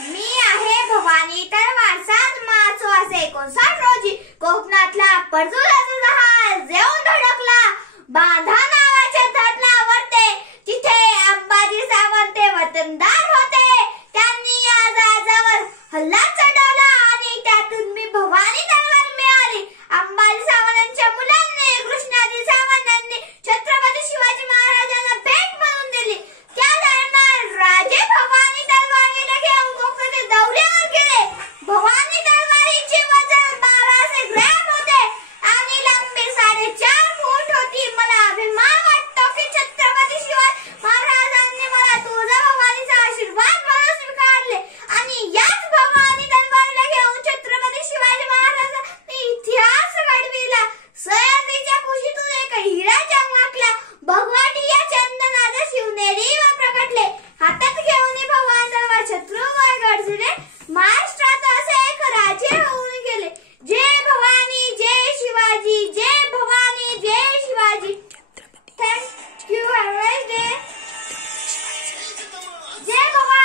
मी आहे भवानी. तर वारसात मार्च 1959 रोजी कोकणातला परजुळ्याचा जहाज येऊन धडकला. बांधा